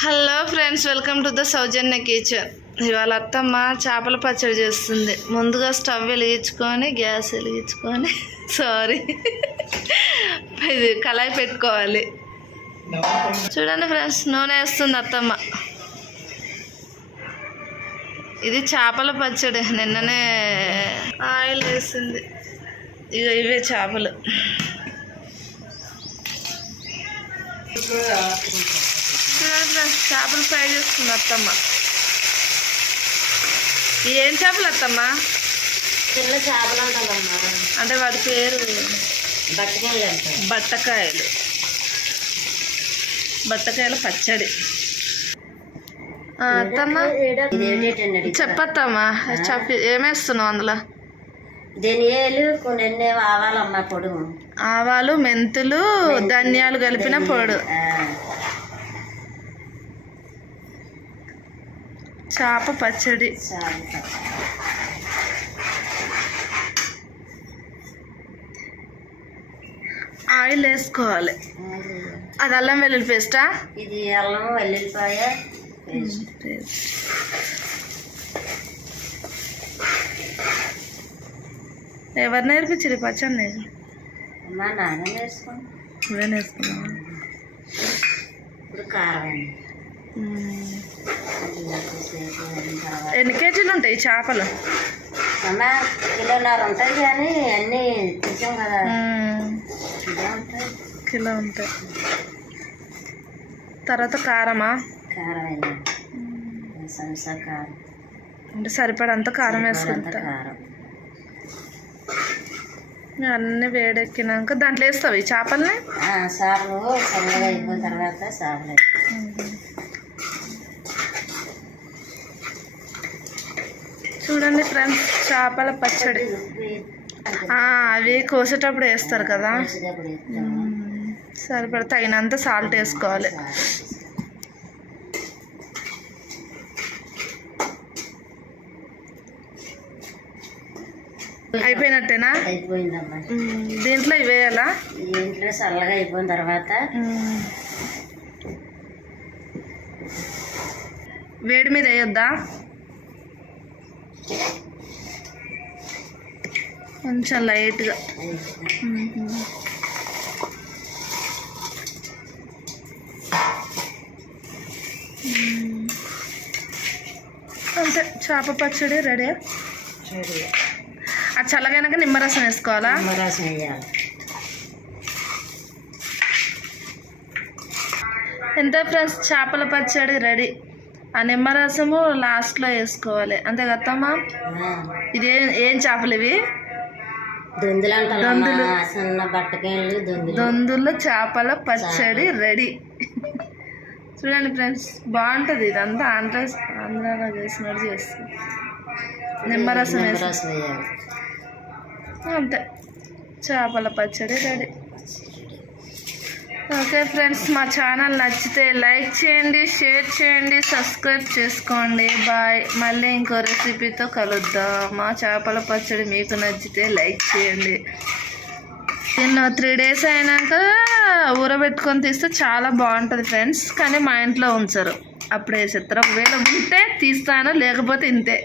Hello friends welcome to the Soujanya kitchen. ఇవాళ అత్తమ్మ చేపల పచ్చడి చేస్తుంది. ముందుగా స్టవ్ వెలిగించుకొని గ్యాస్ వెలిగించుకొని సారీ. ఇది కళాయి పెట్టుకోవాలి. చూడండి ఫ్రెండ్స్ నూనె వేస్తుంది అత్తమ్మ. ఇది చేపల పచ్చడి నిన్ననే ఆయిల్ వేసింది. ఇక ఇవే చేపలు. ఫ్రెండ్స్ చేపలు ఫ్రై చేస్తుంది అత్తమ్మ. ఏం చేపలు అత్తమ్మ? చిన్న చేపలు అంటారమ్మా. అంటే వాటి పేరు? బట్టకాయలు బట్టకాయలు. బట్టకాయల పచ్చడి. అత్తమ్మ? చెప్పత్తమ్మా చెప్పి ఏమేస్తున్నావు అందులో? ధనియాలు కొన్ని ఎన్ని ఆవాలమ్మా పొడుగు. ఆవాలు మెంతులు ధనియాలు కలిపిన పొడు. చేప పచ్చడి. ఆయిల్ వేసుకోవాలి. అది అల్లం వెల్లుల్లి పేస్టా? ఇది అల్లం వెల్లుల్లిపాయ పేస్ట్. ఎవరు నేర్పించారు పచ్చడి అమ్మా నాన్న వేసుకోండి నువ్వే నేర్చుకున్నావా? ఇప్పుడు కారం ఎన్ని కేజీలు ఉంటాయి చేపలు? అమ్మ కిలోన్నర ఉంటుంది కానీ అన్నీ తెచ్చాం కదా. మ్మ్. కిలో ఉంటాయి. ఉంటాయి. తర్వాత కారమా? కారం కారం. అంటే సరిపడంత కారం వేసుకుంటా. కారం. అన్నీ వేడెక్కినాక దాంట్లో వేస్తావు ఈ చేపల్ని? అయిపోయిన తర్వాత చూడండి ఫ్రెండ్స్ చేపల పచ్చడి. అవి కోసేటప్పుడు వేస్తారు కదా. సరిపడ తగినంత సాల్ట్ వేసుకోవాలి. అయిపోయినట్టేనా. దీంట్లో ఇవి వేయాలా ఇంట్లో చల్లగా అయిపోయిన తర్వాత. వేడి మీద వేయొద్దా? కొంచెం లైట్గా. అంతే చేప పచ్చడి రెడీ? అది చల్లగైనాక నిమ్మరసం వేసుకోవాలా? నిమ్మరసం వేయాలి. ఎంత ఫ్రెండ్స్? చేపల పచ్చడి రెడీ. ఆ నిమ్మరసము లాస్ట్లో వేసుకోవాలి. అంతే కదమ్మా ఇది ఏం- చేపలు ఇవి? దొందులు. సన్న బట్టకాయలు దొందులు. దొందుల చేపల పచ్చడి రెడీ. చూడండి ఫ్రెండ్స్ బాగుంటుంది ఇదంతా. ఆంధ్ర ఆంధ్రాలో చేసినట్టు చేస్తుంది నిమ్మరసం వేసి అంతే. చేపల పచ్చడి రెడీ. ఓకే ఫ్రెండ్స్ మా ఛానల్ నచ్చితే లైక్ చేయండి షేర్ చేయండి సబ్స్క్రైబ్ చేసుకోండి. బాయ్ మళ్ళీ ఇంకో రెసిపీతో కలుద్దాం. మా చేపల పచ్చడి మీకు నచ్చితే లైక్ చేయండి. నేను త్రీ డేస్ అయినాక ఊరబెట్టుకొని తీస్తే చాలా బాగుంటుంది ఫ్రెండ్స్ కానీ మా ఇంట్లో ఉంచరు. అప్పుడు వేసేస్తారు ఒకవేళ ఉంటే తీస్తాను లేకపోతే ఇంతే.